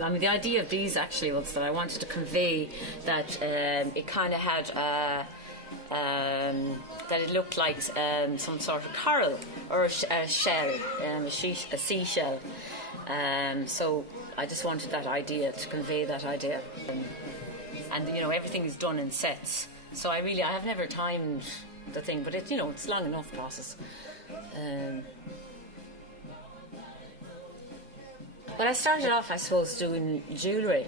I mean, the idea of these actually was that I wanted to convey that it kind of had that it looked like some sort of coral or a shell, a seashell. So I just wanted that idea to convey that idea. And you know, everything is done in sets. So I have never timed the thing, but it's long enough process. But I started off, I suppose, doing jewellery,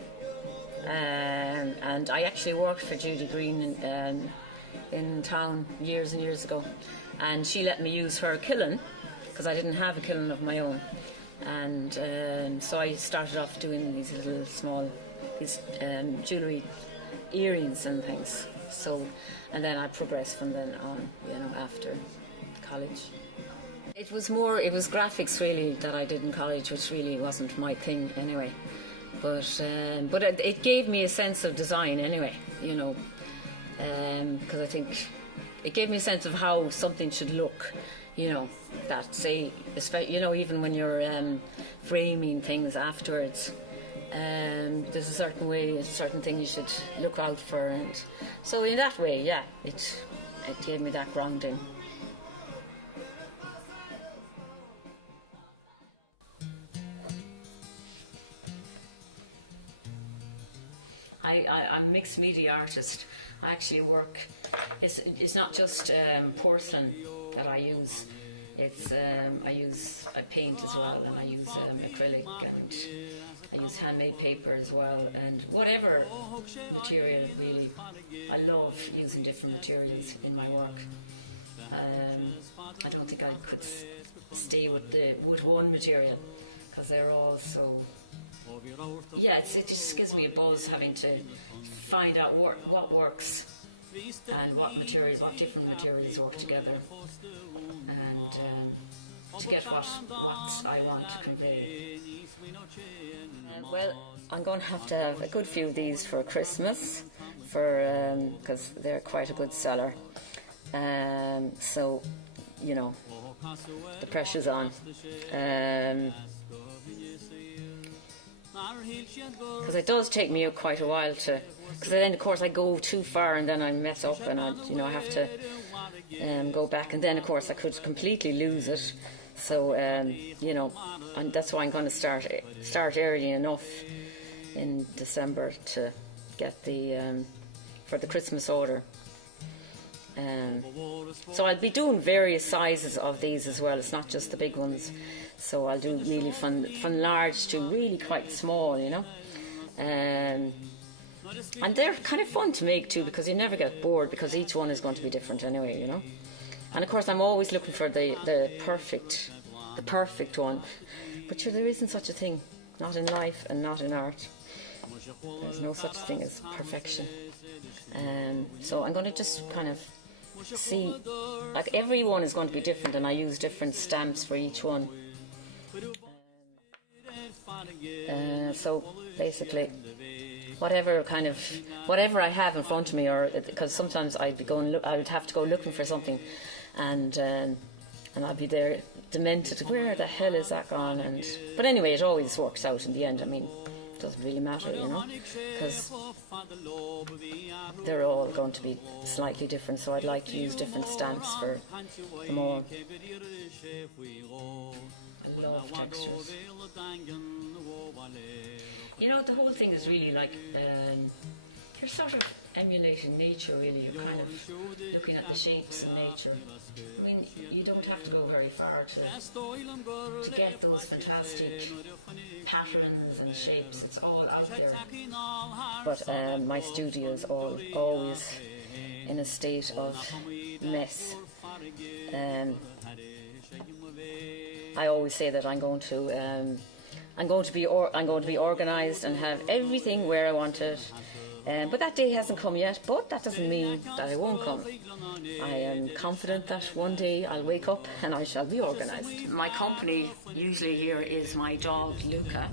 and I actually worked for Judy Green in town years and years ago, and she let me use her kiln because I didn't have a kiln of my own, and so I started off doing these little small jewellery earrings and things. So, and then I progressed from then on, after college. It was graphics really that I did in college, which really wasn't my thing anyway. But it gave me a sense of design anyway, because I think it gave me a sense of how something should look, that say, even when you're framing things afterwards, there's a certain way, a certain thing you should look out for, and so in that way, yeah, it gave me that grounding. I'm a mixed media artist. I actually work. It's not just porcelain that I use. I paint as well, and I use acrylic, and I use handmade paper as well, and whatever material really. I love using different materials in my work. I don't think I could stay with one material because they're all so. Yeah, it just gives me a buzz having to find out what works and what different materials work together, and to get what I want to convey. Well, I'm going to have a good few of these for Christmas, because they're quite a good seller. So, the pressure's on. Because it does take me quite a while because then of course I go too far and then I mess up and I have to go back, and then of course I could completely lose it. So and that's why I'm going to start early enough in December to get for the Christmas order. So I'll be doing various sizes of these as well. It's not just the big ones. So I'll do really from large to really quite small, and they're kind of fun to make too, because you never get bored, because each one is going to be different anyway, And of course I'm always looking for the perfect one, but sure, there isn't such a thing, not in life and not in art. There's no such thing as perfection. So I'm going to just kind of see, like everyone is going to be different, and I use different stamps for each one. So basically, whatever I have in front of me, or because sometimes I would have to go looking for something, and I'd be there demented. Where the hell is that gone? But anyway, it always works out in the end. I mean, it doesn't really matter, because they're all going to be slightly different. So I'd like to use different stamps for them all. I love textures. The whole thing is really like you're sort of emulating nature, really. You're kind of looking at the shapes in nature. I mean, you don't have to go very far to get those fantastic patterns and shapes. It's all out there. But my studio is always in a state of mess. I always say that I'm going to be organised and have everything where I want it. But that day hasn't come yet, but that doesn't mean that it won't come. I am confident that one day I'll wake up and I shall be organised. My company usually here is my dog Luca.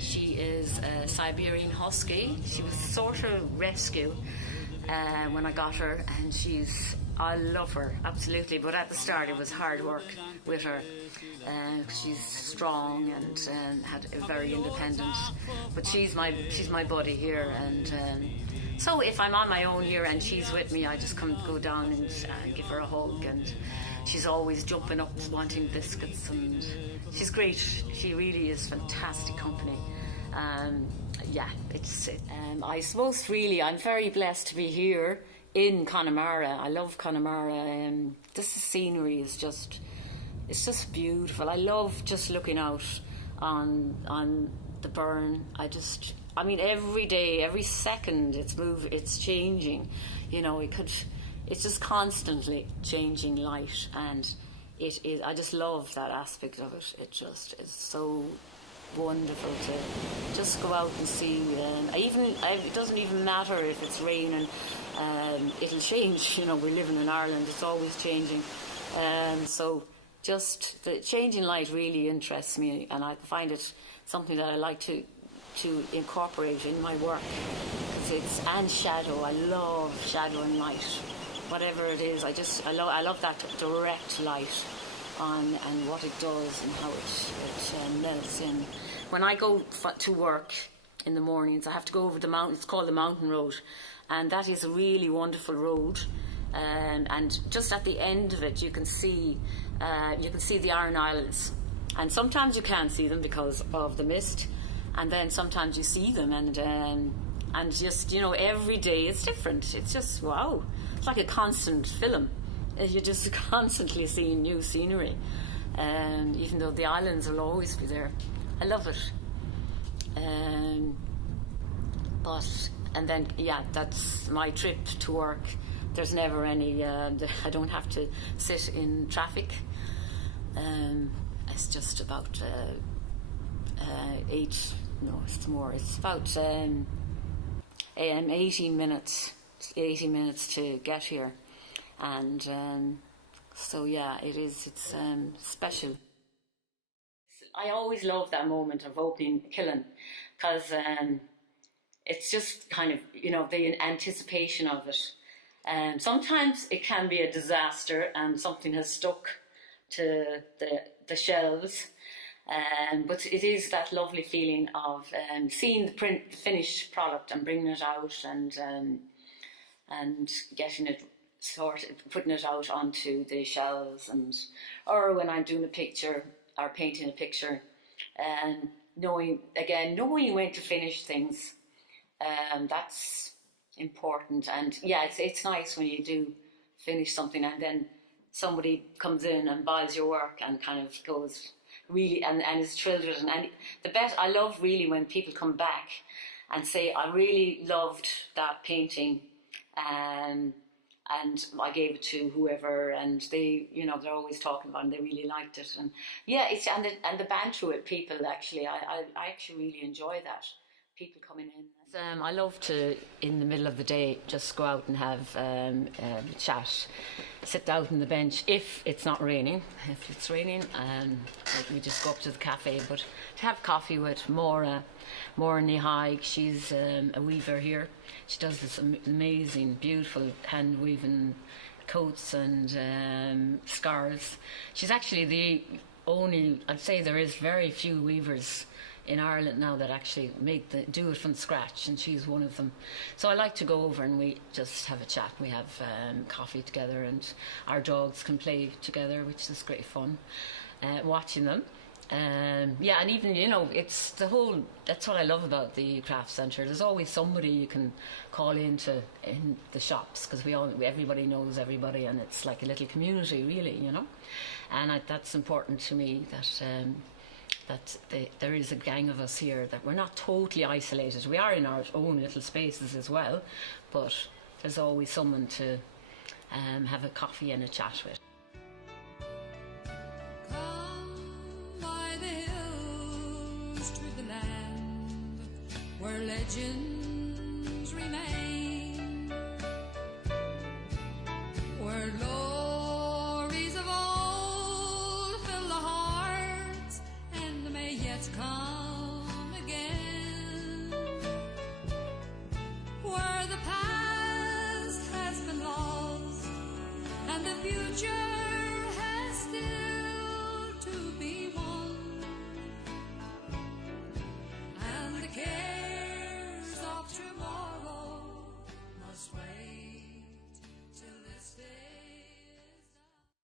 She is a Siberian Husky. She was sort of rescue when I got her, and she's I love her, absolutely. But at the start, it was hard work with her. She's strong and had a very independent. But she's my buddy here, and so if I'm on my own here and she's with me, I just go down and give her a hug. And she's always jumping up, wanting biscuits, and she's great. She really is fantastic company. Yeah, I suppose really I'm very blessed to be here in Connemara. I love Connemara. This scenery is just beautiful. I love just looking out on the burn. I mean, every day, every second, it's changing. You know, it's just constantly changing light, and it is. I just love that aspect of it. It just is so wonderful to just go out and see. It doesn't even matter if it's raining. It'll change. You know, we're living in Ireland. It's always changing. So just the changing light really interests me, and I find it something that I like to incorporate in my work. And shadow. I love shadow and light. Whatever it is, I love that direct light and what it does and how it melts in. When I go to work in the mornings, I have to go over the mountain. It's called the Mountain Road, and that is a really wonderful road. And just at the end of it, you can see the Iron Islands, and sometimes you can't see them because of the mist, and then sometimes you see them, and just, you know, every day it's different. It's just wow. It's like a constant film. You're just constantly seeing new scenery, even though the islands will always be there. I love it. And then that's my trip to work. There's never any. I don't have to sit in traffic. It's just about 8. No, it's more. It's about 18 minutes. 80 minutes to get here, and so yeah, it is. It's special. I always love that moment of opening Killen, because it's just kind of, you know, the anticipation of it. Sometimes it can be a disaster and something has stuck to the shelves, but it is that lovely feeling of seeing the finished product and bringing it out and getting it sorted, putting it out onto the shelves, or when I'm doing a picture or painting a picture, and knowing when to finish things, that's important. And yeah, it's nice when you do finish something and then somebody comes in and buys your work and kind of goes really and is thrilled with it. And the best, I love really when people come back and say, I really loved that painting, and I gave it to whoever, and they, you know, they're always talking about it, and they really liked it. And yeah, it's and the banter with people, actually, I actually really enjoy that, people coming in. I love to, in the middle of the day, just go out and have a chat, sit out on the bench if it's not raining. If it's raining, we just go up to the cafe, but to have coffee with Maura Nihag. She's a weaver here. She does this amazing, beautiful hand weaving coats and scarves. She's actually the only, I'd say there is very few weavers in Ireland now that actually do it from scratch, and she's one of them. So I like to go over and we just have a chat. We have coffee together, and our dogs can play together, which is great fun, watching them. Yeah, and even, you know, it's that's what I love about the craft centre. There's always somebody you can call in the shops, because everybody knows everybody, and it's like a little community, really, you know. And that's important to me, that there is a gang of us here, that we're not totally isolated. We are in our own little spaces as well, but there's always someone to have a coffee and a chat with. Where legends remain, where glories of old fill the hearts and may yet come again, where the past has been lost care.